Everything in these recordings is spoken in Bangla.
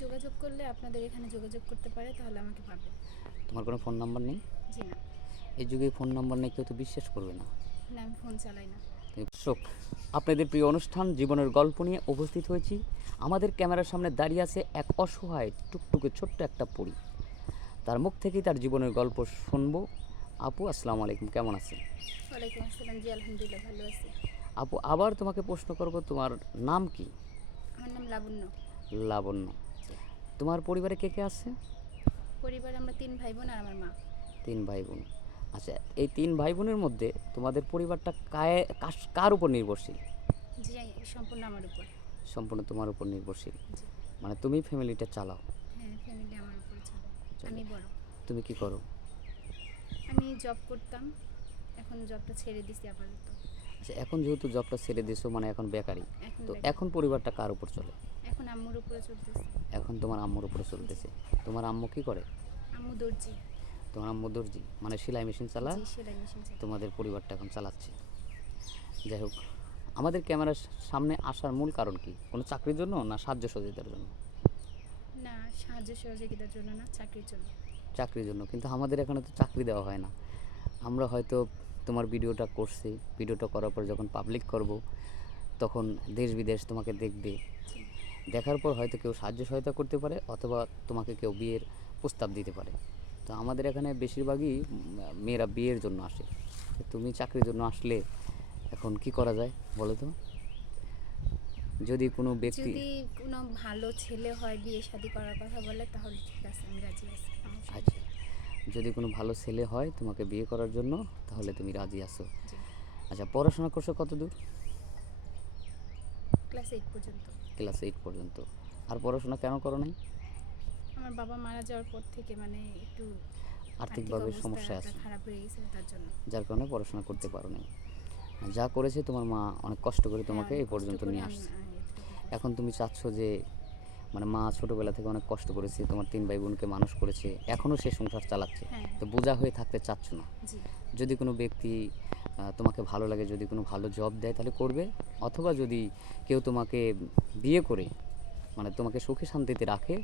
যোগাযোগ করলে আপনাদের এখানে যোগাযোগ করতে পারে, তাহলে আমাকে পাবে। তোমার কোনো ফোন নাম্বার নেই? জি না। এই যুগে ফোন নাম্বার নেই, কেউ তো বিশ্বাস করবে না। না, আমি ফোন চালাই না। দর্শক, আপনাদের প্রিয় অনুষ্ঠান জীবনের গল্প নিয়ে উপস্থিত হয়েছি। আমাদের ক্যামেরার সামনে দাঁড়িয়ে আছে এক অসহায় টুকটুকে ছোট্ট একটা পরী। তার মুখ থেকেই তার জীবনের গল্প শুনবো। আপু, আসসালামু আলাইকুম, কেমন আছেন? ওয়ালাইকুম আসসালাম। জি আলহামদুলিল্লাহ, ভালো আছি। আপু, আবার তোমাকে প্রশ্ন করব, তোমার নাম কি? আমার নাম লাবণ্য। লাবণ্য। জি। তোমার পরিবারে কে কে আছে? পরিবারে আমরা 3 ভাই বোন আর আমার মা। 3 ভাই বোন। আচ্ছা, এই 3 ভাই বোনের মধ্যে তোমাদের পরিবারটা কার উপর নির্ভরশীল? জি, সম্পূর্ণ আমার উপর। সম্পূর্ণ তোমার উপর নির্ভরশীল, জি। মানে তুমি ফ্যামিলিটা চালাও। হ্যাঁ, ফ্যামিলি আমার উপর চলে। আমি বড়। তুমি কি করো? আমি জব করতাম, এখন জবটা ছেড়ে দিছি আপাতত। আচ্ছা, এখন যেহেতু জবটা ছেড়ে দিয়েছো, মানে এখন বেকারি, এখন তো বেকার। এখন পরিবারটা কার উপর চলে? এখন আম্মুর উপরে চলতেছে। এখন তোমার আম্মুর উপরে চলতেছে। তোমার আম্মু কি করে? আম্মু দর্জি। তোমার আম্মু দর্জি, মানে সেলাই মেশিন চালা জি, সেলাই মেশিন চালায়। তোমাদের পরিবারটা এখন চালাচ্ছে। যাই হোক, আমাদের ক্যামেরার সামনে আসার মূল কারণ কি? কোনো চাকরির জন্য না সাহায্য সহযোগিতার জন্য? না, সাহায্য সহযোগিতার জন্য না, চাকরির জন্য। চাকরির জন্য, কিন্তু আমাদের এখানে তো চাকরি দেওয়া হয় না। আমরা হয়তো তোমার ভিডিওটা করছি, ভিডিওটা করার পর যখন পাবলিক করব, তখন দেশ বিদেশ তোমাকে দেখবে। জি। দেখার পর হয়তো কেউ সাহায্য সহায়তা করতে পারে, অথবা তোমাকে কেউ বিয়ের প্রস্তাব দিতে পারে। তো আমাদের এখানে বেশিরভাগই মেয়েরা বিয়ের জন্য আসে। তুমি চাকরির জন্য আসলে এখন কি করা যায় বলো তো? যদি কোনো ব্যক্তি, যদি কোনো ভালো ছেলে হয়, বিয়ে শাদী করার কথা বলে, তাহলে ঠিক আছে, আমি রাজি আছি। সমস্যা নেই। আচ্ছা, যদি কোনো ভালো ছেলে হয় তোমাকে বিয়ে করার জন্য, তাহলে তুমি রাজি আছো। জি। আচ্ছা, পড়াশোনা করছো কত দূর? ক্লাস 8 পর্যন্ত। ক্লাস 8 পর্যন্ত। আর পড়াশোনা কেন করো নাই? আমার বাবা মারা যাওয়ার পর থেকে মানে একটু আর্থিক আর্থিকভাবে সমস্যায় অবস্থাটা আছে, খারাপ হয়ে গেছিল, তার জন্য। যার কারণে পড়াশোনা করতে পারো নাই। যা করেছে তোমার মা অনেক কষ্ট করে তোমাকে অনেক এই কষ্ট পর্যন্ত করে নিয়ে আমি আসছে। এতটুকু করছি। এখন তুমি চাচ্ছ যে, মানে মা ছোটোবেলা থেকে অনেক কষ্ট করেছে, তোমার 3 ভাই বোনকে মানুষ করেছে, এখনও সে সংসার চালাচ্ছে, হ্যাঁ। তো বোঝা হয়ে থাকতে চাচ্ছ না। জি। যদি কোনো ব্যক্তি তোমাকে ভালো লাগে, যদি কোনো ভালো জব দেয় তাহলে করবে, অথবা যদি কেউ তোমাকে বিয়ে করে মানে তোমাকে সুখে শান্তিতে রাখে,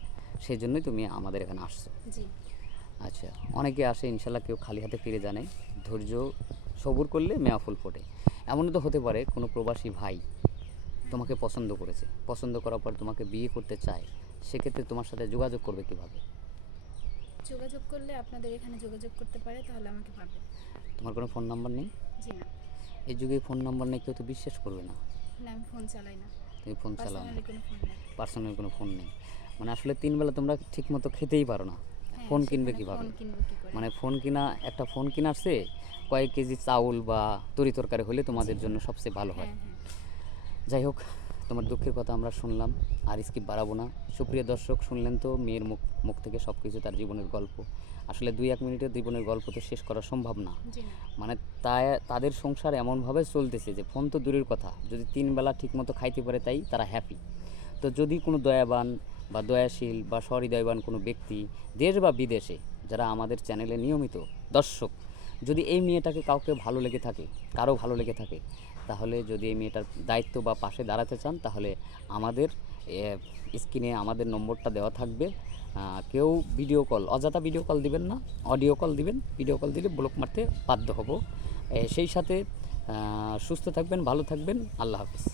সেই জন্যই তুমি আমাদের এখানে আসছো। জি। আচ্ছা, অনেকে আসে ইনশাল্লাহ, কেউ খালি হাতে ফিরে যায় নাই। ধৈর্য সবুর করলে মেয়া ফুল ফোটে। এমনও তো হতে পারে কোনো প্রবাসী ভাই তোমাকে পছন্দ করেছে, পছন্দ করার পর তোমাকে বিয়ে করতে চায়, সেক্ষেত্রে তোমার সাথে যোগাযোগ করবে কিভাবে? যোগাযোগ করলে আপনাদের এখানে যোগাযোগ করতে পারে, তাহলে আমাকে পাবে। তোমার কোনো ফোন নাম্বার নেই? জি না। এই যুগে ফোন নাম্বার নেই, কেউ তো বিশ্বাস করবে না। না, আমি ফোন চালাই না। তুমি ফোন চালাও না, পার্সোনালি কোনো ফোন নেই। পার্সোনাল কোনো ফোন নেই, মানে আসলে 3 বেলা তোমরা ঠিকমতো খেতেই পারো না। হ্যাঁ, ফোন কিনবে সেখানে কিভাবে? ফোন কিনবো কি করে? মানে ফোন কিনা, একটা ফোন কেনার চেয়ে কয়েক কেজি চাউল বা তরি তরকারি হলে তোমাদের জি। জন্য সবচেয়ে ভালো হয়। হ্যাঁ, হ্যাঁ। যাই হোক, তোমার দুঃখের কথা আমরা শুনলাম, আর স্কিপ বাড়াবো না। সুপ্রিয় দর্শক, শুনলেন তো মেয়ের মুখ মুখ থেকে সব কিছু, তার জীবনের গল্প। আসলে 2-1 মিনিটের জীবনের গল্প তো শেষ করা সম্ভব না। জি না। মানে তাদের সংসার এমনভাবে চলতেছে যে ফোন তো দূরের কথা, যদি 3 বেলা ঠিকমতো খাইতে পারে তাই তারা হ্যাপি। তো যদি কোনো দয়াবান বা দয়াশীল বা সহৃদয়বান কোনো ব্যক্তি দেশ বা বিদেশে যারা আমাদের চ্যানেলে নিয়মিত দর্শক, যদি এই মেয়েটাকে কাউকে ভালো লেগে থাকে, কারো ভালো লেগে থাকে, তাহলে যদি এই মেয়েটার দায়িত্ব বা পাশে দাঁড়াতে চান, তাহলে আমাদের স্ক্রিনে আমাদের নম্বরটা দেওয়া থাকবে। কেউ ভিডিও কল, অযথা ভিডিও কল দিবেন না, অডিও কল দিবেন। ভিডিও কল দিলে ব্লক মারতে বাধ্য হব। সেই সাথে সুস্থ থাকবেন, ভালো থাকবেন। আল্লাহ হাফিজ।